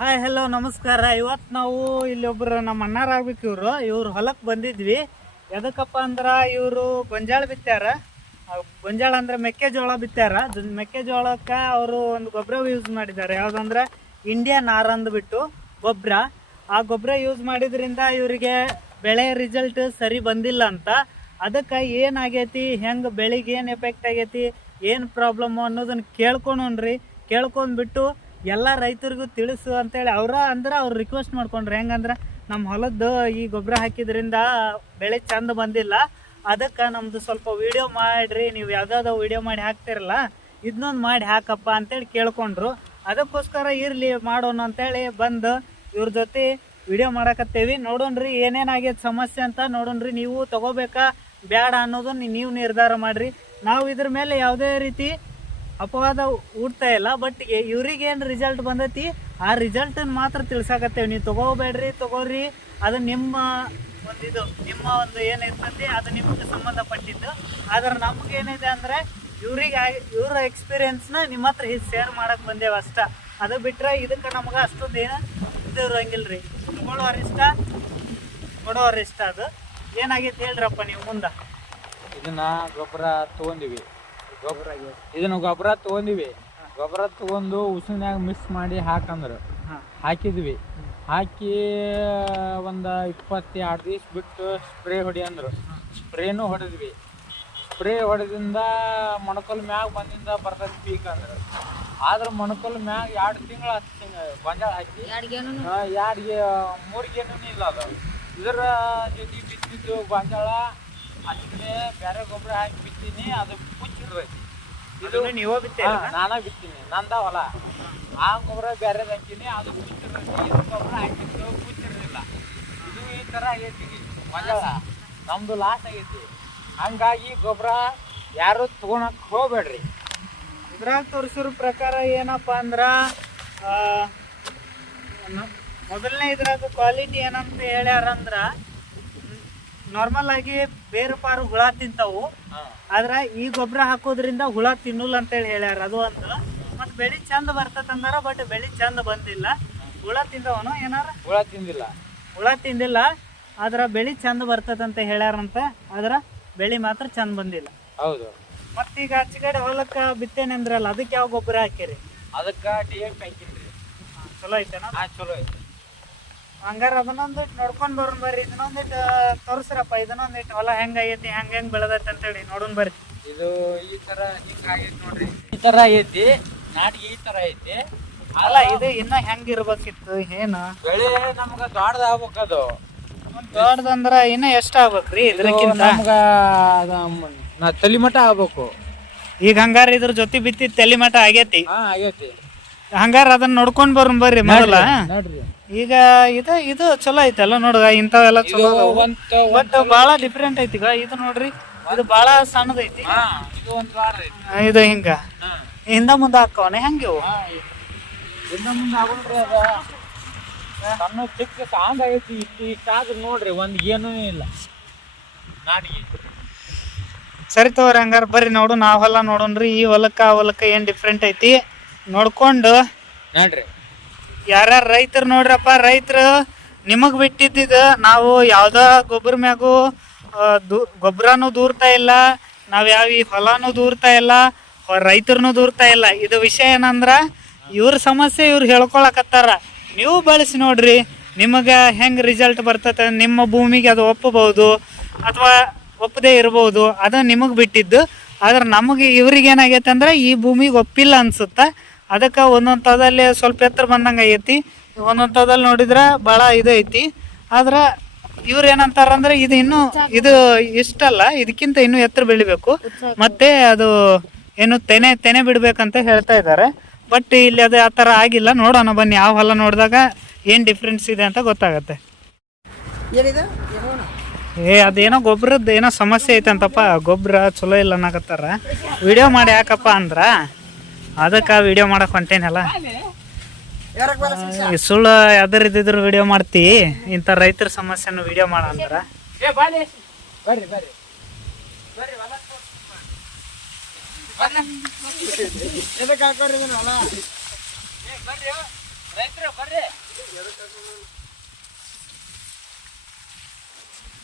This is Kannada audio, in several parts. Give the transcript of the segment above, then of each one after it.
ಹಾಯ್ ಹಲೋ ನಮಸ್ಕಾರ. ಇವತ್ತು ನಾವು ಇಲ್ಲಿ ಒಬ್ರು ನಮ್ಮ ಅಣ್ಣಾರ ಆಗ್ಬೇಕು ಇವರು. ಇವ್ರು ಹೊಲಕ್ಕೆ ಬಂದಿದ್ವಿ. ಎದಕ್ಕಪ್ಪ ಅಂದ್ರೆ ಇವರು ಗೊಂಜಾಳ ಬಿತ್ತಾರ. ಗೊಂಜಾಳ ಅಂದ್ರೆ ಮೆಕ್ಕೆಜೋಳ ಬಿತ್ತಾರ. ಮೆಕ್ಕೆಜೋಳಕ್ಕ ಅವರು ಒಂದು ಗೊಬ್ಬರ ಯೂಸ್ ಮಾಡಿದ್ದಾರೆ. ಯಾವುದಂದ್ರೆ ಇಂಡಿಯನ್ ಆರ್ ಅಂದ್ಬಿಟ್ಟು ಗೊಬ್ಬರ ಆ ಗೊಬ್ಬರ ಯೂಸ್ ಮಾಡಿದ್ರಿಂದ ಇವರಿಗೆ ಬೆಳೆ ರಿಸಲ್ಟ್ ಸರಿ ಬಂದಿಲ್ಲ ಅಂತ. ಅದಕ್ಕೆ ಏನಾಗೈತಿ? ಹೆಂಗೆ ಬೆಳಿಗ್ಗೆ ಏನು ಎಫೆಕ್ಟ್ ಆಗೈತಿ? ಏನು ಪ್ರಾಬ್ಲಮ್ಮು ಅನ್ನೋದನ್ನ ಕೇಳ್ಕೊಂಡ್ರಿ ಕೇಳ್ಕೊಂಡ್ಬಿಟ್ಟು ಎಲ್ಲ ರೈತರಿಗೂ ತಿಳಿಸು ಅಂತೇಳಿ ಅವ್ರ ಅಂದ್ರೆ ಅವ್ರು ರಿಕ್ವೆಸ್ಟ್ ಮಾಡ್ಕೊಂಡ್ರು. ಹೆಂಗಂದ್ರೆ ನಮ್ಮ ಹೊಲದ್ದು ಈ ಗೊಬ್ಬರ ಹಾಕಿದ್ರಿಂದ ಬೆಳೆ ಚಂದ ಬಂದಿಲ್ಲ. ಅದಕ್ಕೆ ನಮ್ದು ಸ್ವಲ್ಪ ವಿಡಿಯೋ ಮಾಡಿರಿ, ನೀವು ಯಾವುದಾದ್ರು ವಿಡಿಯೋ ಮಾಡಿ ಹಾಕ್ತಿರಲ್ಲ ಇದನ್ನೊಂದು ಮಾಡಿ ಹಾಕಪ್ಪ ಅಂತೇಳಿ ಕೇಳ್ಕೊಂಡ್ರು. ಅದಕ್ಕೋಸ್ಕರ ಇರಲಿ ಮಾಡೋಣ ಅಂತೇಳಿ ಬಂದು ಇವ್ರ ಜೊತೆ ವಿಡಿಯೋ ಮಾಡಕತ್ತೇವಿ. ನೋಡೋಣ್ರಿ ಏನೇನಾಗ್ಯದ ಸಮಸ್ಯೆ ಅಂತ ನೋಡೋಣ್ರಿ. ನೀವು ತಗೋಬೇಕಾ ಬೇಡ ಅನ್ನೋದನ್ನ ನೀವು ನಿರ್ಧಾರ ಮಾಡಿರಿ. ನಾವು ಇದ್ರ ಮೇಲೆ ಯಾವುದೇ ರೀತಿ ಅಪವಾದ ಹುಡ್ತಾ ಇಲ್ಲ ಬಟ್ ಇವ್ರಿಗೆ ಏನು ರಿಸಲ್ಟ್ ಬಂದೈತಿ? ಆ ರಿಸಲ್ಟನ್ನು ಮಾತ್ರ ತಿಳ್ಸಾಕತ್ತೇವೆ. ನೀವು ತಗೋಬೇಡ್ರಿ, ತಗೋರಿ. ಅದು ನಿಮ್ಮ ಒಂದು ಇದು ನಿಮ್ಮ ಒಂದು ಏನಿರ್ತೈತಿ, ಅದು ನಿಮಗೆ ಸಂಬಂಧಪಟ್ಟಿದ್ದು. ಆದ್ರೆ ನಮಗೇನಿದೆ ಅಂದರೆ, ಇವ್ರಿಗೆ ಇವ್ರ ಎಕ್ಸ್ಪೀರಿಯನ್ಸ್ನ ನಿಮ್ಮ ಹತ್ರ ಶೇರ್ ಮಾಡಕ್ ಬಂದೇವೆ ಅಷ್ಟ. ಅದು ಬಿಟ್ರೆ ಇದಕ್ಕೆ ನಮ್ಗೆ ಅಷ್ಟೊಂದು ಏನು ಇದು ಇರಂಗಿಲ್ಲ ರೀ ತಗೊಳ್ಳೋರು ಇಷ್ಟ, ಕೊಡೋರು ಇಷ್ಟ ಅದು. ಏನಾಗೈತೆ ಹೇಳ್ರಪ್ಪ ನೀವು ಮುಂದೆ? ಇದನ್ನ ಗೊಬ್ಬರ ತಗೊಂಡಿವಿ. ಗೊಬ್ಬರ ಇದನ್ನ ಗೊಬ್ಬರ ತಗೊಂಡಿವಿ. ಗೊಬ್ಬರ ತಗೊಂಡು ಉಸಿನ್ಯಾಗ ಮಿಕ್ಸ್ ಮಾಡಿ ಹಾಕಂದ್ರು ಹಾಕಿದ್ವಿ. ಹಾಕಿ ಒಂದು ಇಪ್ಪತ್ತು ಎರಡು ದಿವಸ ಬಿಟ್ಟು ಸ್ಪ್ರೇ ಹೊಡಿ ಅಂದ್ರು. ಸ್ಪ್ರೇನು ಹೊಡೆದ್ವಿ. ಸ್ಪ್ರೇ ಹೊಡೆದಿಂದ ಮೊಣಕಲ್ ಮ್ಯಾಗ ಬಂದಿಂದ ಬರ್ತೈತಿ ಪೀಕ್ ಅಂದ್ರೆ. ಆದ್ರೆ ಮೊಣಕಲ್ ಮ್ಯಾಗ ಎರಡು ತಿಂಗಳು ಹತ್ತು ತಿಂಗಳು ಗೊಂಜಾಳ ಹಾಕಿ. ಎರಡು ಮೂರು ಗೇನು ಇಲ್ಲ ಅದು. ಇದರ ಜೊತೆ ಬಿತ್ತಿದ್ದು ಗೊಂಜಾಳ ಅದಕ್ಕೆ ಬೇರೆ ಗೊಬ್ಬರ ಹಾಕಿ ಬಿತ್ತೀನಿ ಅದು ಮುಚ್ಚಿರ್ತೈತಿ ಇದು ನೀವೇ ಬಿತ್ತೇರ? ಹಾ, ನಾನ ಬಿತ್ತೀನಿ ನಂದ ಹೊಲ. ಆ ಗೊಬ್ಬರ ಬೇರೆ ಹಾಕಿನಿ ಅದು ಮುಚ್ಚಿರ್ತೈತಿ ಇದು ಗೊಬ್ಬರ ಹಾಕಿದ್ರು ಕುಚ್ಚಿರಲಿಲ್ಲ. ಇದು ಈ ತರ ಆಗೈತಿ. ಗೊಂಜಾಳ ನಮ್ದು ಲಾಸ್ ಆಗೈತಿ. ಹಂಗಾಗಿ ಗೊಬ್ಬರ ಯಾರು ತೊಗೊಳಕ್ಕೆ ಹೋಗ್ಬೇಡ್ರಿ. ಇದ್ರಾಗ ತೋರಿಸಿರೋ ಪ್ರಕಾರ ಏನಪ್ಪ ಅಂದ್ರ ಮೊದಲನೇ ಇದ್ರಾಗ ಕ್ವಾಲಿಟಿ ಏನಂತ ಹೇಳ್ಯಾರಂದ್ರ ನಾರ್ಮಲ್ ಆಗಿ ಬೇರು ಪಾರು ಹುಳ ತಿಂತಾವು. ಆದ್ರ ಈ ಗೊಬ್ಬರ ಹಾಕೋದ್ರಿಂದ ಹುಳ ತಿನ್ನಲ್ಲ ಅಂತೇಳಿ ಹೇಳ್ಯಾರ. ಅದು ಒಂದು. ಮತ್ ಬೆಳಿ ಚಂದ ಬರ್ತದಂದಾರ ಬಟ್ ಬೆಳಿ ಚಂದ ಬಂದಿಲ್ಲ. ಹುಳ ತಿಂದವನು ಏನಾರ? ಹುಳ ತಿಂದಿಲ್ಲ. ಹುಳ ತಿಂದಿಲ್ಲ. ಆದ್ರ ಬೆಳಿ ಚಂದ ಬರ್ತದಂತ ಹೇಳ್ಯಾರಂತ. ಆದ್ರ ಬೆಳಿ ಮಾತ್ರ ಚಂದ ಬಂದಿಲ್ಲ. ಹೌದು. ಮತ್ತೀಗ ಆಚೆಗಡೆ ಹೊಲಕ್ಕ ಬಿತ್ತೇನೆ ಅಂದ್ರಲ್ಲ ಅದಕ್ಕೆ ಯಾವ ಗೊಬ್ಬರ ಹಾಕಿರಿ? ಅದಕ್ಕೆ ಡಿ ಎಫ್ ಹಾಕಿನ್ರಿ. ಚಲೋ ಐತೆ ಚಲೋ ಐತಿ ಹಂಗಾರ ಅದನ್ನೊಂದಿಟ್ಟು ನೋಡ್ಕೊಂಡು ಬರೋಣ ಬರ್ರಿ ಇದನ್ನೊಂದಿಟ್ಟು ತೋರಿಸ್ರಪ್ಪ ಇದನ್ನೊಂದಿಟ್ಟು ಹೊಲ ಹೆಂಗ್ ಆಗೈತಿ ಹೆಂಗ್ ಹೆಂಗ್ ಬೆಳೆದೈತೆ ಅಂತೇಳಿ ನೋಡೋಣ ಬರ್ರಿ. ಇದು ಈ ತರ ಹಿಂಗ ಆಗೈತಿ ನೋಡ್ರಿ. ಈ ತರ ಐತಿ ನಾಟಿಗೆ ಈ ತರ ಐತಿ. ಅಲ್ಲ ಇದು ಇನ್ನ ಹೆಂಗ್ ಇರ್ಬೇಕಿತ್ತು ಏನು? ಬೆಳೆ ನಮ್ಗ ದೊಡ್ಡದಾಗ್ಬೇಕು ಅದು. ದೊಡ್ಡದಂದ್ರ ಇನ್ನ ಎಷ್ಟ ಆಗ್ಬೇಕ್ರಿ ಇದು ಇದ್ರಕ್ಕಿಂತ? ನಮ್ಗ ನಾ ತಲಿ ಮಠ ಆಗ್ಬೇಕು. ಈಗ ಹಂಗಾರ ಇದ್ರ ಜೊತೆ ಬಿತ್ತಿ ತಲೆ ಆಗೇತಿ ಆಗೈತಿ? ಹಾ ಆಗೈತಿ. ಹಂಗಾರ ಅದನ್ನ ನೋಡ್ಕೊಂಡ್ ಬರೋಣ ಬರ್ರಿ ಮೊದಲ. ನೋಡ್ರಿ. ಈಗ ಇದು ಇದು ಚಲೋ ಐತಲ್ಲ ನೋಡುವ ಇಂಥವೆಲ್ಲ ಚಲೋ ಬಟ್ ಬಾಳ ಡಿಫ್ರೆಂಟ್ ಐತಿ ಈಗ ಇದು ನೋಡ್ರಿ ಇದು ಬಾಳ ಸಣ್ಣದೈತಿ ಹಾ ಇದು ಹಿಂಗ. ಹಿಂದ ಮುಂದ ಹಾಕವನೆ ಹೆಂಗೆ ಇವು? ಹಾ, ಇನ್ನ ಮುಂದೆ ಸಣ್ಣ ಚಿಕ್ಕ ಸಾಂಗ್ ಆಗೈತಿ ಇಷ್ಟು ಇಷ್ಟ ಆದ್ರೆ ನೋಡ್ರಿ ಒಂದ್ ಏನೂ ಇಲ್ಲ. ನಾಡಿಗೆ ಸರಿ ತಗೋರಿ ಹಂಗಾರ ಬರ್ರಿ ನೋಡು ನಾವ್ ಹೊಲ ನೋಡೋಣ್ರಿ ಈ ಹೊಲಕ್ಕ ಆ ಹೊಲಕ್ಕ ಏನ್ ಡಿಫ್ರೆಂಟ್ ಐತಿ? ನೋಡ್ಕೊಂಡು ನೋಡ್ರಿ. ಯಾರ್ಯಾರ ರೈತರು ನೋಡ್ರಪ್ಪ ರೈತರು ನಿಮಗ್ ಬಿಟ್ಟಿದ್ದ ನಾವು ಯಾವ್ದ ಗೊಬ್ಬರ ಮ್ಯಾಗೂ ಗೊಬ್ಬರನು ದೂರ್ತಾ ಇಲ್ಲ ನಾವ್ ಯಾವ ಈ ಹೊಲನು ದೂರ್ತಾ ಇಲ್ಲ ರೈತರನು ದೂರ್ತಾ ಇಲ್ಲ. ಇದು ವಿಷಯ ಏನಂದ್ರ ಇವ್ರ ಸಮಸ್ಯೆ ಇವ್ರು ಹೇಳ್ಕೊಳಕತ್ತಾರ. ನೀವು ಬಳಸಿ ನೋಡ್ರಿ ನಿಮಗೆ ಹೆಂಗ್ ರಿಸಲ್ಟ್ ಬರ್ತತೆ ನಿಮ್ಮ ಭೂಮಿಗೆ ಅದು ಒಪ್ಪಬಹುದು ಅಥವಾ ಒಪ್ಪದೇ ಇರಬಹುದು ಅದು ನಿಮಗೆ ಬಿಟ್ಟಿದ್ದು. ಆದ್ರೆ ನಮಗೆ ಇವ್ರಿಗೆ ಏನಾಗೈತೆ ಅಂದ್ರೆ ಈ ಭೂಮಿಗೆ ಒಪ್ಪಿಲ್ಲ ಅನ್ಸುತ್ತೆ ಅದಕ್ಕೆ ಒಂದೊಂದು ಸ್ವಲ್ಪ ಎತ್ತರ ಬಂದಂಗೆ ಆಗೈತಿ ಒಂದೊಂದು ತದಲ್ಲಿ ನೋಡಿದ್ರೆ ಭಾಳ ಇದು ಐತಿ. ಆದ್ರೆ ಇವ್ರು ಏನಂತಾರಂದ್ರೆ ಇದು ಇನ್ನು ಇದು ಇಷ್ಟಲ್ಲ ಇದಕ್ಕಿಂತ ಇನ್ನು ಎತ್ತರ ಬೆಳಿಬೇಕು. ಮತ್ತೆ ಅದು ಏನು ತೆನೆ ತೆನೆ ಬಿಡ್ಬೇಕಂತ ಹೇಳ್ತಾ ಇದ್ದಾರೆ ಬಟ್ ಇಲ್ಲಿ ಅದು ಆ ಥರ ಆಗಿಲ್ಲ. ನೋಡೋಣ ಬನ್ನಿ ಯಾವ ಹೊಲ ನೋಡಿದಾಗ ಏನು ಡಿಫ್ರೆನ್ಸ್ ಇದೆ ಅಂತ ಗೊತ್ತಾಗತ್ತೆ. ಏ ಅದೇನೋ ಗೊಬ್ಬರದ ಏನೋ ಸಮಸ್ಯೆ ಐತಂತಪ್ಪ. ಗೊಬ್ಬರ ಚಲೋ ಇಲ್ಲ ಅನ್ನಕತ್ತಾರ. ವಿಡಿಯೋ ಮಾಡಿ ಯಾಕಪ್ಪ ಅಂದ್ರ ಅದಕ್ಕೆ ವಿಡಿಯೋ ಮಾಡಕ್ ಹೊಂಟೇನಲ್ಲ? ಈ ಸುಳ್ಳು ಯಾವ್ದಾರ ಇದ್ದಿದ್ರು ವಿಡಿಯೋ ಮಾಡ್ತಿ. ಇಂಥ ರೈತರ ಸಮಸ್ಯೆನ ವಿಡಿಯೋ ಮಾಡ ಅಂದ್ರ.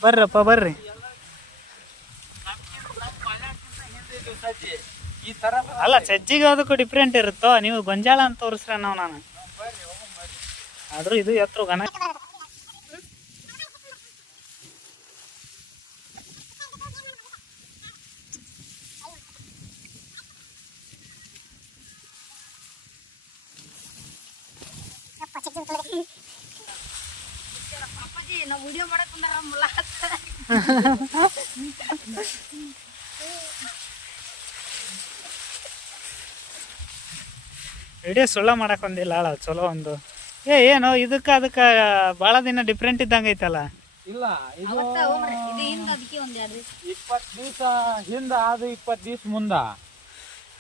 ಬರ್ರಪ್ಪ ಬರ್ರಿ. ಈ ತರ ಅಲ್ಲ, ಸಜ್ಜಿಗೆ ಅದಕ್ಕೂ ಡಿಫ್ರೆಂಟ್ ಇರುತ್ತೋ, ನೀವು ಗೊಂಜಾಳ ಅಂತ ತೋರಿಸ್ರೆ ನಾವು ನಾನು. ಆದ್ರೂ ಇದು ಎತ್ತರು ಗನ ಅಪ್ಪಾಜಿ ನಾವು ವಿಡಿಯೋ ಮಾಡಕ್ ಬಂದಾರ ಮುಲ್ಲ ವಿಡಿಯೋ ಸುಳ್ಳ ಮಾಡಕ್ ಒಂದಿಲ್ಲ ಅಲ್ಲ ಚಲೋ ಒಂದು. ಏ ಏನು ಇದಕ್ಕ ಅದಕ್ಕ ಭಾಳ ದಿನ ಡಿಫ್ರೆಂಟ್ ಇದ್ದಂಗ ಐತಲ್ಲ? ಇಲ್ಲ ಇದು ಇದು ಇಪ್ಪತ್ತು ದಿವಸ ಹಿಂದ ಅದು ಇಪ್ಪತ್ತು ದಿವಸ ಮುಂದ.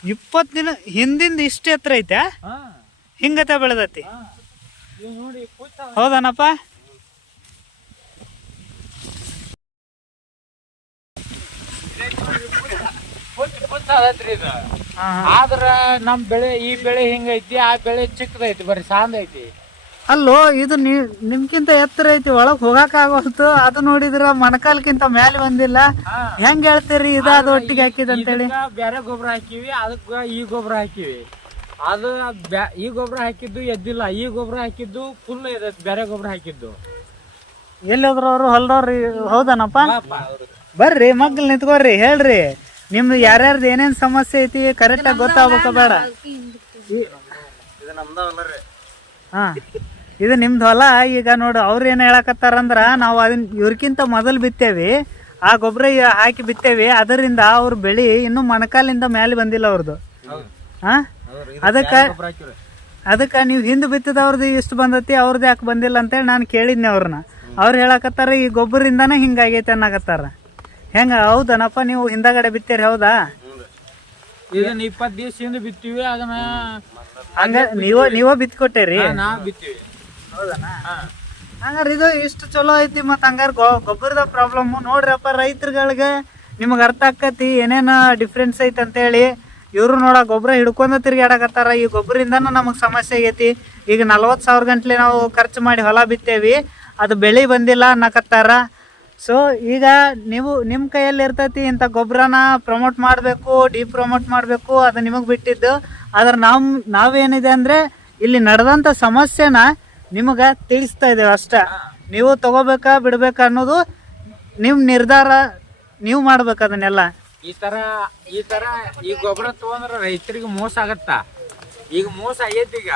ಇಪ್ಪತ್ತು ದಿನ ಹಿಂದಿಂದ ಇಷ್ಟು ಎತ್ತರ ಐತೆ? ಹಾ. ಹಿಂಗತೆ ಬೆಳೆದತಿ? ಹೌದನಪ್ಪ? ಅದತ್ರಿ ಇದು ಆದ್ರ ನಮ್ ಬೆಳೆ ಈ ಬೆಳೆ ಹಿಂಗೈತಿ ಆ ಬೆಳೆ ಚಿಕ್ಕದೈತಿ ಬರೀ ಸಾಂದ್ ಐತಿ ಅಲ್ಲೋ ಇದು ನೀ ನಿಮ್ಕಿಂತ ಎತ್ತರ ಐತಿ ಒಳಗ್ ಹೋಗಾಕ ಆಗೋಲ್ತು. ಅದು ನೋಡಿದ್ರ ಮಣಕಾಲ್ಕಿಂತ ಮ್ಯಾಲೆ ಬಂದಿಲ್ಲ. ಹೆಂಗೆ ಹೇಳ್ತೀರಿ? ಇದಾದ ಒಟ್ಟಿಗೆ ಹಾಕಿದ ಅಂತೇಳಿ ಬೇರೆ ಗೊಬ್ಬರ ಹಾಕಿವಿ ಅದಕ್ಕ ಈ ಗೊಬ್ಬರ ಹಾಕಿವಿ. ಅದು ಈ ಗೊಬ್ಬರ ಹಾಕಿದ್ದು ಎದ್ದಿಲ್ಲ. ಈ ಗೊಬ್ಬರ ಹಾಕಿದ್ದು ಫುಲ್ ಇದೆ ಬೇರೆ ಗೊಬ್ಬರ ಹಾಕಿದ್ದು. ಎಲ್ಲಿದ್ರು ಅವ್ರು ಹೊಲ್ದವ್ರಿ ಹೌದನಪ್ಪ? ಪಾಪ. ಬರ್ರಿ ಮಗ್ಲ್ ನಿಂತ್ಕೋರಿ ಹೇಳ್ರಿ. ನಿಮ್ದು ಯಾರ್ಯಾರ್ದು ಏನೇನ್ ಸಮಸ್ಯೆ ಐತಿ? ಕರೆಕ್ಟ್ ಆಗಿ ಗೊತ್ತಾಗ್ಬೇಕ ಬೇಡ. ಹಾ. ಇದು ನಿಮ್ದು ಹೊಲ ಈಗ ನೋಡು ಅವ್ರು ಏನ್ ಹೇಳಕತ್ತಾರಂದ್ರ ನಾವು ಅದನ್ನ ಇವ್ರಕ್ಕಿಂತ ಮೊದಲು ಬಿತ್ತೇವಿ. ಆ ಗೊಬ್ಬರ ಹಾಕಿ ಬಿತ್ತೇವಿ. ಅದರಿಂದ ಅವ್ರ ಬೆಳಿ ಇನ್ನು ಮೊಣಕಾಲಿಂದ ಮ್ಯಾಲೆ ಬಂದಿಲ್ಲ ಅವ್ರದ್ದು ಹಾ? ಅದಕ್ಕ. ಅದಕ್ಕೆ ನೀವು ಹಿಂದೆ ಬಿತ್ತಿದವ್ರದ್ದು ಇಷ್ಟು ಬಂದತಿ ಅವ್ರದ್ದು ಯಾಕೆ ಬಂದಿಲ್ಲ ಅಂತೇಳಿ ನಾನು ಕೇಳಿದ್ನಿ ಅವ್ರನ್ನ ಅವ್ರು ಹೇಳಕತ್ತಾರ ಈ ಗೊಬ್ಬರಿಂದನೇ ಹಿಂಗಾಗೈತೆ ಅನ್ನಕತ್ತಾರ. ಹೆಂಗ? ಹೌದನಪ್ಪ ನೀವು ಹಿಂದಗಡೆ ಬಿತ್ತೀರಿ ಹೌದಾ? ಇದನ್ನ ಇಪ್ಪತ್ ದಿವಸ ಹಿಂದೆ ಬಿತ್ತೀವಿ ಅದನ್ನ ಹಂಗ ನೀವ ನೀವ ಬಿತ್ಕೊಟ್ಟೇರಿ? ನಾವು ಬಿತ್ತೀವಿ. ಹಾ. ಹಂಗಾರ ಇದು ಇಷ್ಟು ಚಲೋ ಐತಿ ಮತ್ತ ಹಂಗಾರ ಗೊಬ್ಬರದ ಪ್ರಾಬ್ಲಮ್ ನೋಡ್ರಪ್ಪ ರೈತರುಗಳಿಗೆ ನಿಮಗೆ ಅರ್ಥ ಆಕತಿ ಏನೇನ ಡಿಫ್ರೆನ್ಸ್ ಐತಿ ಅಂತೇಳಿ. ಇವರು ನೋಡ ಗೊಬ್ಬರ ಹಿಡ್ಕೊಂಡ ತಿರ್ಗಾಡಕತ್ತಾರ ಈ ಗೊಬ್ಬರಿಂದನ ನಮಗೆ ಸಮಸ್ಯೆ ಆಗೈತಿ. ಈಗ ನಲ್ವತ್ತು ಸಾವಿರ ಗಂಟ್ಲೆ ನಾವು ಖರ್ಚು ಮಾಡಿ ಹೊಲ ಬಿತ್ತೇವಿ. ಅದು ಬೆಳೆ ಬಂದಿಲ್ಲ ಅನ್ನಕತ್ತಾರ. ಸೊ ಈಗ ನೀವು ನಿಮ್ಮ ಕೈಯಲ್ಲಿ ಇರ್ತೈತಿ ಇಂಥ ಗೊಬ್ಬರನ ಪ್ರಮೋಟ್ ಮಾಡಬೇಕು ಡಿ ಪ್ರಮೋಟ್ ಮಾಡಬೇಕು ಅದು ನಿಮಗೆ ಬಿಟ್ಟಿದ್ದು. ಆದ್ರೆ ನಾವು ನಾವೇನಿದೆ ಅಂದರೆ ಇಲ್ಲಿ ನಡೆದಂಥ ಸಮಸ್ಯೆನ ನಿಮಗೆ ತಿಳಿಸ್ತಾ ಇದ್ದೇವೆ ಅಷ್ಟೇ. ನೀವು ತಗೋಬೇಕಾ ಬಿಡ್ಬೇಕಾ ಅನ್ನೋದು ನಿಮ್ಮ ನಿರ್ಧಾರ ನೀವು ಮಾಡ್ಬೇಕು ಅದನ್ನೆಲ್ಲ. ಈ ತರ ಈ ತರ ಈ ಗೊಬ್ಬರ ತಗೊಂಡ್ರೆ ರೈತರಿಗೆ ಮೋಸ ಆಗತ್ತ? ಈಗ ಮೋಸ ಆಗೈತಿ ಈಗ.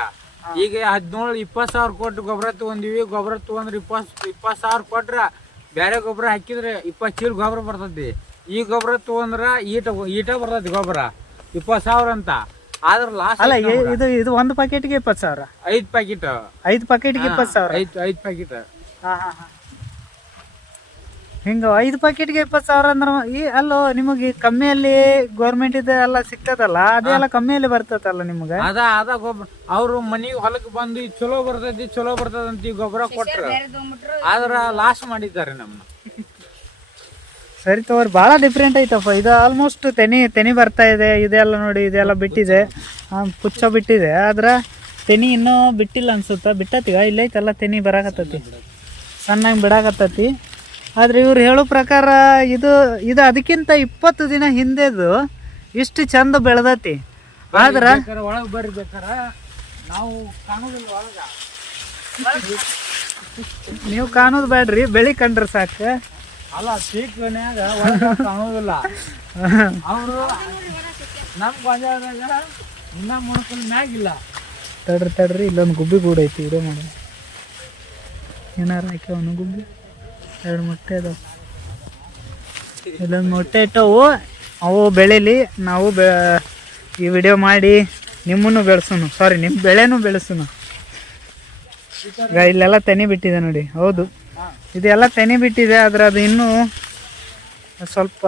ಈಗ ಹದಿನೇಳು ಇಪ್ಪತ್ತು ಸಾವಿರ ಕೊಟ್ಟು ಗೊಬ್ಬರ ತಗೊಂಡಿವಿ. ಗೊಬ್ಬರ ತಗೊಂಡ್ರೆ ಇಪ್ಪತ್ತು ಇಪ್ಪತ್ತು ಸಾವಿರ ಕೊಟ್ರ ಬೇರೆ ಗೊಬ್ಬರ ಹಾಕಿದ್ರೆ ಇಪ್ಪತ್ತು ಚೀಲ ಗೊಬ್ಬರ ಬರ್ತೈತಿ. ಈ ಗೊಬ್ಬರ ತಗೊಂಡ್ರ ಈಟ ಈಟ ಬರ್ತೈತಿ ಗೊಬ್ಬರ. ಇಪ್ಪತ್ತು ಸಾವಿರ ಅಂತ. ಆದ್ರ ಲಾಸ್ಟ್ ಅಲ್ಲ ಏ- ಇದು ಇದು ಒಂದು ಪ್ಯಾಕೆಟ್ಗೆ ಇಪ್ಪತ್ತು ಸಾವಿರ. ಐದ್ ಪ್ಯಾಕೆಟ್ ಐದು ಪ್ಯಾಕೆಟ್ಗೆ ಇಪ್ಪತ್ತು ಸಾವಿರ. ಐದು ಐದ್ ಪ್ಯಾಕೆಟ್ ಹಾ ಹಾ ಹಾಂ. ಹಿಂಗೆ ಐದು ಪ್ಯಾಕೆಟ್ಗೆ ಇಪ್ಪತ್ತು ಸಾವಿರ ಅಂದ್ರೆ ಈ ಅಲ್ಲೋ ನಿಮಗೆ ಕಮ್ಮಿಯಲ್ಲಿ ಗೌರ್ಮೆಂಟ್ ಇದೆ ಎಲ್ಲ ಸಿಗ್ತದಲ್ಲ ಅದೆಲ್ಲ ಕಮ್ಮಿಯಲ್ಲಿ ಬರ್ತದಲ್ಲ ನಿಮ್ಗೆ? ಅದ ಅದ ಗೊಬ್ಬರ ಅವ್ರು ಮನಿಗೆ ಹೊಲಕ್ಕೆ ಬಂದು ಇದ್ ಚಲೋ ಬರ್ತೈತಿ ಚಲೋ ಬರ್ತದಂತ ಈ ಗೊಬ್ಬರ ಕೊಟ್ರು. ಆದ್ರ ಲಾಸ್ ಮಾಡಿದ್ದಾರೆ ನಮ್ಮ ಸರಿ ತಗೋರಿ ಭಾಳ ಡಿಫ್ರೆಂಟ್ ಐತಪ್ಪ ಇದು ಆಲ್ಮೋಸ್ಟ್ ತೆನಿ ತೆನಿ ಬರ್ತಾ ಇದೆ ಇದೆಲ್ಲ ನೋಡಿ ಇದೆಲ್ಲ ಬಿಟ್ಟಿದೆ. ಪುಚ್ಚ ಬಿಟ್ಟಿದೆ ಆದ್ರೆ ತೆನಿ ಇನ್ನೂ ಬಿಟ್ಟಿಲ್ಲ ಅನ್ಸುತ್ತೆ ಬಿಟ್ಟತಿಗ ಇಲ್ಲೈತಲ್ಲ ತೆನಿ ಬರಾಕತ್ತತಿ. ಸಣ್ಣಗೆ ಬಿಡಾಕತ್ತತಿ. ಆದ್ರೆ ಇವ್ರು ಹೇಳೋ ಪ್ರಕಾರ ಇದು ಇದು ಅದಕ್ಕಿಂತ ಇಪ್ಪತ್ತು ದಿನ ಹಿಂದೆದು ಇಷ್ಟು ಚಂದ ಬೆಳೆದತಿ. ಆದ್ರೆ ಒಳಗೆ ಒಳಗ್ ಬರ್ರಿ ಬೇಕಾರ. ನಾವು ಕಾಣೋದಿಲ್ಲ ಒಳಗೆ. ನೀವು ಕಾಣೋದು ಬೇಡ್ರಿ ಬೆಳಿ ಕಂಡ್ರೆ ಸಾಕು. ಅಲ್ಲ ಪೀಕ್ನ್ಯಾಗ ಕಾಣೋದಿಲ್ಲ. ಅವರು ನಮ್ ಗೊಂಜಾಳದಾಗ ಇನ್ನ ಮುಣಕಲ್ ಮ್ಯಾಗಿಲ್ಲ ತಡ್ರಿ ತಡ್ರಿ ಇಲ್ಲೊಂದು ಗುಬ್ಬಿ ಗೂಡು ಐತಿ ಇರೋ ಮಾಡಿ. ಏನಾರ ಹಾಕ್ಯವನು ಗುಬ್ಬಿ? ಎರಡು ಮೊಟ್ಟೆ ಅದಾವ ಇಲ್ಲೊಂದು ಮೊಟ್ಟೆ ಇಟ್ಟವು. ಅವು ಬೆಳೀಲಿ. ನಾವು ಬೆ, ಈ ವಿಡಿಯೋ ಮಾಡಿ ನಿಮ್ಮನ್ನು ಬೆಳೆಸೋನು. ಸಾರಿ ನಿಮ್ಮ ಬೆಳೆನೂ ಬೆಳೆಸೋನು. ಇಲ್ಲೆಲ್ಲ ತೆನಿ ಬಿಟ್ಟಿದೆ ನೋಡಿ. ಹೌದು. ಇದೆಲ್ಲ ತೆನಿ ಬಿಟ್ಟಿದೆ, ಆದರೆ ಅದು ಇನ್ನೂ ಸ್ವಲ್ಪ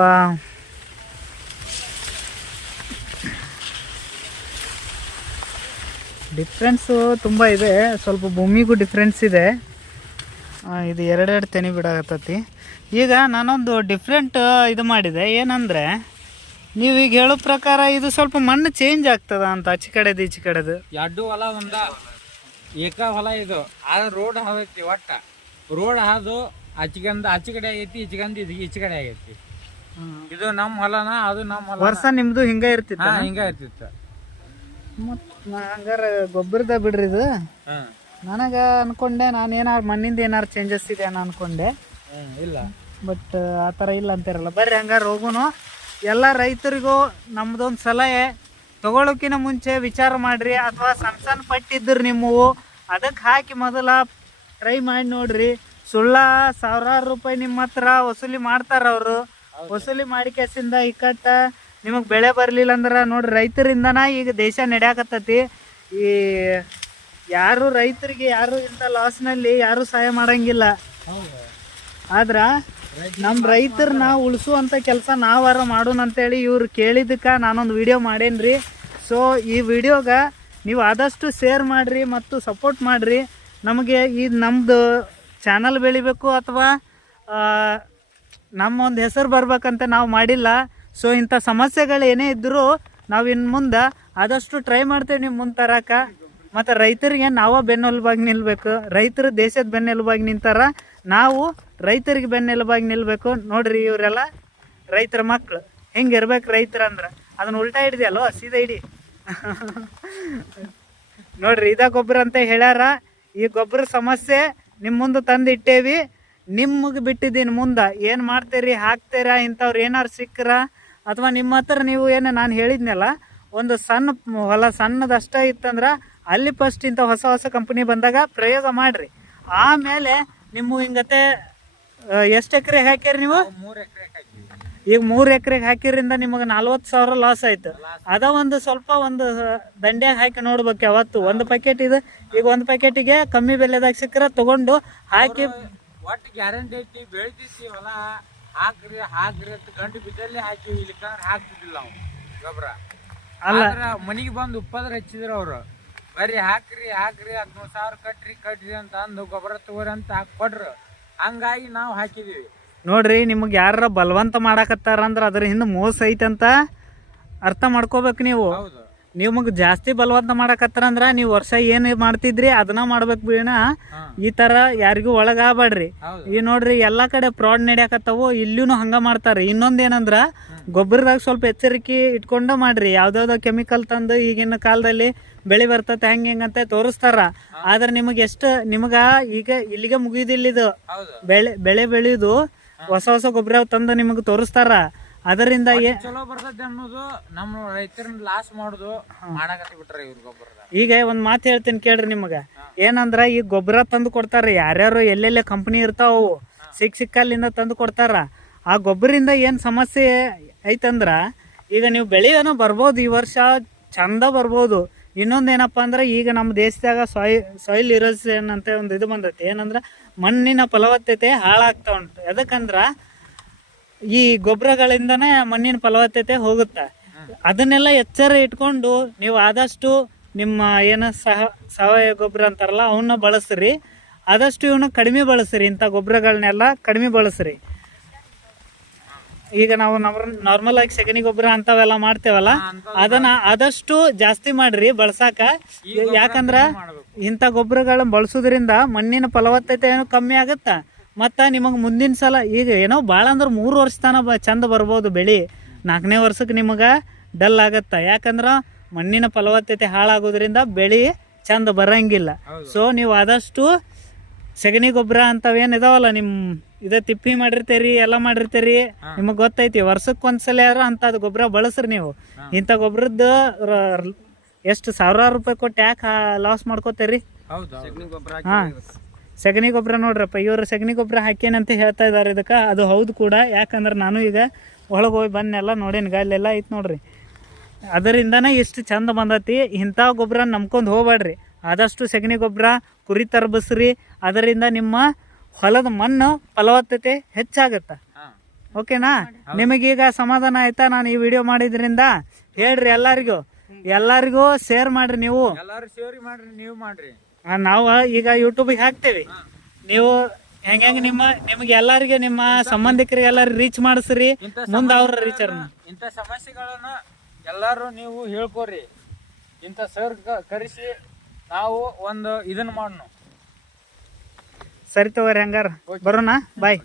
ಡಿಫ್ರೆನ್ಸು ತುಂಬ ಇದೆ. ಸ್ವಲ್ಪ ಭೂಮಿಗೂ ಡಿಫ್ರೆನ್ಸ್ ಇದೆ. ಇದು ಎರಡೆರಡು ತೆನಿ ಬಿಡಾಕತ್ತತಿ. ಈಗ ನಾನೊಂದು ಡಿಫ್ರೆಂಟ್ ಇದು ಮಾಡಿದೆ. ಏನಂದರೆ ನೀವು ಈಗ ಹೇಳೋ ಪ್ರಕಾರ ಇದು ಸ್ವಲ್ಪ ಮಣ್ಣು ಚೇಂಜ್ ಆಗ್ತದ ಅಂತ ಆಚೆ ಕಡೆದು ಈಚೆ ಕಡೆದು. ಎರಡು ಹೊಲ ಒಂದ ಏಕ ಹೊಲ ಇದು. ಆದ್ರೆ ರೋಡ್ ಹಾದೈತಿ ಒಟ್ಟ. ರೋಡ್ ಹಾದು ಆಚೆಗಂದ ಆಚೆ ಕಡೆ ಆಗೈತಿ ಈಚೆಗಂದ ಇದು ಈಚೆ ಕಡೆ ಆಗೈತಿ. ಇದು ನಮ್ಮ ಹೊಲನ ಅದು ನಮ್ಮ ಹೊಲ ವರ್ಷ ನಿಮ್ದು ಹಿಂಗ ಇರ್ತಿತ್ತ? ಹಾ ಹಿಂಗ ಇರ್ತಿತ್ತು. ಮತ್ತು ಹಂಗಾರೆ ಗೊಬ್ಬರದ ಬಿಡ್ರಿ ಇದು? ಹ್ಮ್ ನನಗ ಅನ್ಕೊಂಡೆ ನಾನು ಏನಾರು ಮಣ್ಣಿಂದ ಏನಾರು ಚೇಂಜಸ್ ಇದೆ ಅನ್ನೋ ಅನ್ಕೊಂಡೆ. ಇಲ್ಲ. ಬಟ್ ಆ ಥರ ಇಲ್ಲ ಅಂತಾರಲ್ಲ. ಬರ್ರಿ ಹಂಗಾರೆ ಹೋಗುನು. ಎಲ್ಲ ರೈತರಿಗೂ ನಮ್ಮದೊಂದು ಸಲಹೆ. ತಗೊಳಕಿನ ಮುಂಚೆ ವಿಚಾರ ಮಾಡ್ರಿ. ಅಥವಾ ಸಣ್ಣ ಸಣ್ಣ ಪಟ್ಟಿದ್ರು ನಿಮ್ಮವು. ಅದಕ್ಕೆ ಹಾಕಿ ಮೊದಲ ಟ್ರೈ ಮಾಡಿ ನೋಡ್ರಿ. ಸುಳ್ಳ ಸಾವಿರಾರು ರೂಪಾಯಿ ನಿಮ್ಮ ಹತ್ರ ವಸೂಲಿ ಮಾಡ್ತಾರ ಅವರು. ವಸೂಲಿ ಮಾಡಿ ಕೆಸಿಂದ ಇಕ್ಕಟ್ಟ ನಿಮಗೆ ಬೆಳೆ ಬರಲಿಲ್ಲ ಅಂದ್ರೆ ನೋಡ್ರಿ ರೈತರಿಂದನ ಈಗ ದೇಶ ನಡೆಯಾಕತ್ತತಿ. ಈ ಯಾರು ರೈತರಿಗೆ ಯಾರು ಇಂಥ ಲಾಸ್ನಲ್ಲಿ ಯಾರು ಸಹಾಯ ಮಾಡಂಗಿಲ್ಲ. ಆದ್ರ ನಮ್ಮ ರೈತರನ್ನ ಉಳಿಸುವಂತ ಕೆಲಸ ನಾವಾರ ಮಾಡೋಣ ಅಂತೇಳಿ ಇವ್ರು ಕೇಳಿದ್ದಕ್ಕೆ ನಾನೊಂದು ವಿಡಿಯೋ ಮಾಡೇನ್ರಿ. ಸೊ ಈ ವಿಡಿಯೋಗ ನೀವು ಆದಷ್ಟು ಶೇರ್ ಮಾಡಿರಿ ಮತ್ತು ಸಪೋರ್ಟ್ ಮಾಡಿರಿ. ನಮಗೆ ಈ ನಮ್ಮದು ಚಾನಲ್ ಬೆಳಿಬೇಕು ಅಥವಾ ನಮ್ಮ ಒಂದು ಹೆಸರು ಬರ್ಬೇಕಂತ ನಾವು ಮಾಡಿಲ್ಲ. ಸೊ ಇಂಥ ಸಮಸ್ಯೆಗಳು ಏನೇ ಇದ್ದರೂ ನಾವು ಇನ್ನು ಮುಂದೆ ಆದಷ್ಟು ಟ್ರೈ ಮಾಡ್ತೇವೆ ನಿಮ್ಮ ಮುಂದೆ ತರಕ. ಮತ್ತು ರೈತರಿಗೆ ನಾವ ಬೆನ್ನೆಲುಬಾಗಿ ನಿಲ್ಬೇಕು. ರೈತರು ದೇಶದ ಬೆನ್ನೆಲುಬಾಗಿ ನಿಂತಾರ ನಾವು ರೈತರಿಗೆ ಬೆನ್ನೆಲುಬಾಗಿ ನಿಲ್ಬೇಕು. ನೋಡ್ರಿ ಇವರೆಲ್ಲ ರೈತರ ಮಕ್ಕಳು ಹೆಂಗೆ ಇರ್ಬೇಕು ರೈತರ ಅಂದ್ರೆ? ಅದನ್ನ ಉಲ್ಟಾ ಹಿಡ್ದಿಯಲ್ವ ಸೀದಾ ಇಡಿ ನೋಡ್ರಿ, ಇದ ಗೊಬ್ಬರ ಅಂತ ಹೇಳ್ಯಾರ. ಈ ಗೊಬ್ಬರ ಸಮಸ್ಯೆ ನಿಮ್ಮ ಮುಂದೆ ತಂದು ಇಟ್ಟೇವಿ. ನಿಮಗೆ ಬಿಟ್ಟಿದ್ದೀನಿ ಮುಂದೆ. ಏನು ಮಾಡ್ತೀರಿ, ಹಾಕ್ತೀರಾ, ಇಂಥವ್ರು ಏನಾರು ಸಿಕ್ಕರ? ಅಥವಾ ನಿಮ್ಮ ಹತ್ರ ನೀವು ಏನು ನಾನು ಹೇಳಿದ್ನಲ್ಲ, ಒಂದು ಸಣ್ಣ ಹೊಲ ಸಣ್ಣದಷ್ಟೇ ಇತ್ತಂದ್ರೆ ಅಲ್ಲಿ ಫಸ್ಟ್ ಇಂಥ ಹೊಸ ಹೊಸ ಕಂಪ್ನಿ ಬಂದಾಗ ಪ್ರಯೋಗ ಮಾಡಿರಿ. ಆಮೇಲೆ ನಿಮ್ಮ ಹಿಂಗತೆ ಎಷ್ಟು ಎಕರೆ ಹಾಕಿರಿ ನೀವು? ಮೂರು ಎಕರೆ ಹಾಕಿ ಈಗ ಮೂರು ಎಕರೆಗೆ ಹಾಕಿರಿಂದ ನಿಮಗೆ ನಲ್ವತ್ತು ಸಾವಿರ ಲಾಸ್ ಆಯ್ತು. ಅದ ಒಂದು ಸ್ವಲ್ಪ ಒಂದು ದಂಡ್ಯಾಗ ಹಾಕಿ ನೋಡ್ಬೇಕು ಯಾವತ್ತು. ಒಂದು ಪ್ಯಾಕೆಟ್ ಇದು ಈಗ ಒಂದು ಪ್ಯಾಕೆಟಿಗೆ ಕಮ್ಮಿ ಬೆಲೆದಾಗ ಸಿಕ್ಕರೆ ತಗೊಂಡು ಹಾಕಿ ಒಟ್ಟು ಗ್ಯಾರಂಟಿ ಐತಿ ಬೆಳಿತೈತಿ ಹೊಲ ಹಾಕ್ರಿ ಹಾಕ್ರಿ ಅಂತ ಗಂಟು ಬಿದ್ದಲ್ಲಿ ಹಾಕಿವಿ. ಕಾರ್ ಹಾಕ್ತಿದ್ದಿಲ್ಲ ನಾವು ಗೊಬ್ಬರ ಅಲ್ಲ. ಮನಿಗೆ ಬಂದು ಉಪ್ಪದ್ರ ಹಚ್ಚಿದ್ರು ಅವ್ರು. ಬರ್ರಿ ಹಾಕ್ರಿ ಹಾಕ್ರಿ ಹದಿಮೂರು ಸಾವಿರ ಕಟ್ರಿ ಕಟ್ರಿ ಅಂತ ಅಂದು ಗೊಬ್ಬರ ತಗೋರಿ ಅಂತ ಹಾಕೊಡ್ರು ಕೊಟ್ರು. ಹಂಗಾಗಿ ನಾವು ಹಾಕಿದೀವಿ. ನೋಡ್ರಿ ನಿಮಗೆ ಯಾರ ಬಲವಂತ ಮಾಡಾಕತ್ತಾರ ಅಂದ್ರೆ ಅದ್ರ ಹಿಂದೆ ಮೋಸ ಐತಂತ ಅರ್ಥ ಮಾಡ್ಕೋಬೇಕು ನೀವು. ಹೌದು. ನಿಮಗೆ ಜಾಸ್ತಿ ಬಲವಂತ ಮಾಡಾಕತ್ತಾರ ಅಂದ್ರೆ ನೀವು ವರ್ಷ ಏನು ಮಾಡ್ತಿದ್ರಿ ಅದನ್ನ ಮಾಡ್ಬೇಕು ಬೀಣ ಈ ತರ ಯಾರಿಗೂ ಒಳಗಾಗಬೇಡ್ರಿ. ಈ ನೋಡ್ರಿ ಎಲ್ಲಾ ಕಡೆ ಫ್ರಾಡ್ ನಡೆಯಕತ್ತಾವು ಇಲ್ಲೂ ಹಂಗ ಮಾಡ್ತಾರೆ ಇನ್ನೊಂದ್ ಏನಂದ್ರ ಗೊಬ್ಬರದಾಗ ಸ್ವಲ್ಪ ಎಚ್ಚರಿಕೆ ಇಟ್ಕೊಂಡ ಮಾಡ್ರಿ. ಯಾವ್ದಾವ್ದೋ ಕೆಮಿಕಲ್ ತಂದು ಈಗಿನ ಕಾಲದಲ್ಲಿ ಬೆಳೆ ಬರ್ತತೆ ಹೆಂಗ್ ಹೆಂಗಂತ ತೋರಿಸ್ತಾರ. ಆದ್ರೆ ನಿಮಗೆ ಎಷ್ಟು ನಿಮಗ ಈಗ ಇಲ್ಲಿಗೆ ಮುಗಿದಿಲ್ಲ ಇದು ಬೆಳೆ ಬೆಳೆ ಬೆಳೆಯುದು ಹೊಸ ಹೊಸ ಗೊಬ್ಬರ ತಂದು ನಿಮಗೆ ತೋರಿಸ್ತಾರ. ಅದರಿಂದ ಚಲೋ ಬರ್ತದೆ ಅನ್ನೋದು ನಮ್ಮ ರೈತರನ್ನ ಲಾಸ್ ಮಾಡುದು ಮಾಡಾಕತ್ತಿ ಬಿಟ್ರ ಇವ್ರ ಗೊಬ್ಬರ ಈಗ ಒಂದ್ ಮಾತು ಹೇಳ್ತೀನಿ ಕೇಳ್ರಿ ನಿಮಗ. ಏನಂದ್ರ ಈ ಗೊಬ್ಬರ ತಂದು ಕೊಡ್ತಾರ ಯಾರ್ಯಾರು ಎಲ್ಲೆಲ್ಲೇ ಕಂಪನಿ ಇರ್ತಾವ ಸಿಕ್ಕ ಸಿಕ್ ಸಿಕ್ಕಲ್ಲಿಂದ ತಂದು ಕೊಡ್ತಾರ. ಆ ಗೊಬ್ಬರಿಂದ ಏನ್ ಸಮಸ್ಯೆ ಐತಂದ್ರ ಈಗ ನೀವು ಬೆಳೆ ಏನೋ ಬರ್ಬೋದು ಈ ವರ್ಷ ಚಂದ ಬರ್ಬೋದು. ಇನ್ನೊಂದು ಏನಪ್ಪ ಅಂದ್ರೆ ಈಗ ನಮ್ಮ ದೇಶದಾಗ ಸಾಯಿಲ್ ಸಾಯಿಲ್ ಇರೋಸನ್ ಅಂತ ಒಂದು ಇದು ಬಂದೈತಿ. ಏನಂದ್ರೆ ಮಣ್ಣಿನ ಫಲವತ್ತತೆ ಹಾಳಾಗ್ತಾ ಉಂಟು. ಯಾಕಂದ್ರ ಈ ಗೊಬ್ಬರಗಳಿಂದನೇ ಮಣ್ಣಿನ ಫಲವತ್ತತೆ ಹೋಗುತ್ತೆ. ಅದನ್ನೆಲ್ಲ ಎಚ್ಚರ ಇಟ್ಕೊಂಡು ನೀವು ಆದಷ್ಟು ನಿಮ್ಮ ಏನು ಸಹ, ಸಾವಯವ ಗೊಬ್ಬರ ಅಂತಾರಲ್ಲ, ಅವನ್ನ ಬಳಸ್ರಿ. ಆದಷ್ಟು ಇವನ್ನ ಕಡಿಮೆ ಬಳಸ್ರಿ. ಇಂಥ ಗೊಬ್ಬರಗಳನ್ನೆಲ್ಲ ಕಡಿಮೆ ಬಳಸ್ರಿ. ಈಗ ನಾವು ನಾರ್ಮಲ್ ಆಗಿ ಸಗಣಿ ಗೊಬ್ಬರ ಅಂಥವೆಲ್ಲ ಮಾಡ್ತೇವಲ್ಲ ಅದನ್ನ ಆದಷ್ಟು ಜಾಸ್ತಿ ಮಾಡ್ರಿ ಬಳಸಾಕ. ಯಾಕಂದ್ರ ಇಂಥ ಗೊಬ್ಬರಗಳನ್ನ ಬಳಸೋದ್ರಿಂದ ಮಣ್ಣಿನ ಫಲವತ್ತತೆ ಏನು ಕಮ್ಮಿ ಆಗತ್ತ? ಮತ್ತ ನಿಮಗೆ ಮುಂದಿನ ಸಲ ಈಗ ಏನೋ ಭಾಳ ಅಂದ್ರೆ ಮೂರು ವರ್ಷ ತನಕ ಚಂದ ಬರ್ಬೋದು ಬೆಳಿ. ನಾಲ್ಕನೇ ವರ್ಷಕ್ಕೆ ನಿಮಗೆ ಡಲ್ ಆಗತ್ತ? ಯಾಕಂದ್ರೆ ಮಣ್ಣಿನ ಫಲವತ್ತತೆ ಹಾಳಾಗೋದ್ರಿಂದ ಬೆಳೆ ಚಂದ ಬರಂಗಿಲ್ಲ. ಸೊ ನೀವು ಆದಷ್ಟು ಸಗಣಿ ಗೊಬ್ಬರ ಅಂತವೇನು ಇದಾವಲ್ಲ ನಿಮ್ಮ ಇದ ತಿಪ್ಪಿ ಮಾಡಿರ್ತೀರಿ ಎಲ್ಲ ಮಾಡಿರ್ತೀರಿ ನಿಮಗೆ ಗೊತ್ತೈತಿ ವರ್ಷಕ್ಕೆ ಒಂದ್ಸಲ ಯಾರು ಅಂಥದ್ದು ಗೊಬ್ಬರ ಬಳಸ್ರಿ ನೀವು. ಇಂಥ ಗೊಬ್ಬರದ್ದು ಎಷ್ಟು ಸಾವಿರಾರು ರೂಪಾಯಿ ಕೊಟ್ಟು ಯಾಕೆ ಲಾಸ್ ಮಾಡ್ಕೋತೀರಿ? ಹೌದು ಹಾ. ಸಗಣಿ ಗೊಬ್ಬರ ನೋಡ್ರಪ್ಪ ಇವರು ಸಗಣಿ ಗೊಬ್ಬರ ಹಾಕೇನಂತ ಹೇಳ್ತಾ ಇದ್ದಾರೆ ಇದಕ್ಕೆ ಅದು ಹೌದು ಕೂಡ. ಯಾಕಂದ್ರೆ ನಾನು ಈಗ ಒಳಗೆ ಹೋಗಿ ಬಂದೆಲ್ಲ ನೋಡೇನಿ ಅಲ್ಲೆಲ್ಲ ಐತೆ ನೋಡ್ರಿ. ಅದರಿಂದನೇ ಇಷ್ಟು ಚಂದ ಬಂದತಿ. ಇಂಥ ಗೊಬ್ಬರ ನಂಬ್ಕೊಂಡು ಹೋಗ್ಬೇಡ್ರಿ ಆದಷ್ಟು ಸಗಣಿ ಗೊಬ್ಬರ ಕುರಿ ತರಬಸ್ರಿ ಅದರಿಂದ ನಿಮ್ಮ ಹೊಲದ ಮಣ್ಣು ಫಲವತ್ತತೆ ಹೆಚ್ಚಾಗತ್ತೆ. ಓಕೆನಾ? ನಿಮಗೀಗ ಸಮಾಧಾನ ಆಯ್ತಾ? ನಾನು ಈ ವಿಡಿಯೋ ಮಾಡಿದ್ರಿಂದ ಹೇಳ್ರಿ ಎಲ್ಲರಿಗೂ. ಎಲ್ಲರಿಗೂ ಶೇರ್ ಮಾಡ್ರಿ ನೀವು. ಮಾಡ್ರಿ ನೀವು ಮಾಡ್ರಿ. ನಾವು ಈಗ ಯೂಟ್ಯೂಬಿಗೆ ಹಾಕ್ತೇವೆ. ನೀವು ಹೆಂಗ ಹೆಂಗ್ ನಿಮ್ಮ ನಿಮ್ಗೆ ಎಲ್ಲರಿಗೆ ನಿಮ್ಮ ಸಂಬಂಧಿಕರಿಗೆ ಎಲ್ಲಾರು ರೀಚ್ ಮಾಡಿಸ್ರಿ ಮುಂದೆ ಅವ್ರ ರೀಚ್ ಇಂಥ ಸಮಸ್ಯೆಗಳನ್ನ ಎಲ್ಲಾರು ನೀವು ಹೇಳ್ಕೊರಿ. ಇಂಥ ಸರ್ ಕರೆಸಿ ನಾವು ಒಂದು ಇದನ್ನ ಮಾಡೋಣ. ಸರಿ ತಗೋರಿ ಹಂಗಾರ. ಬರೋಣ? ಬಾಯ್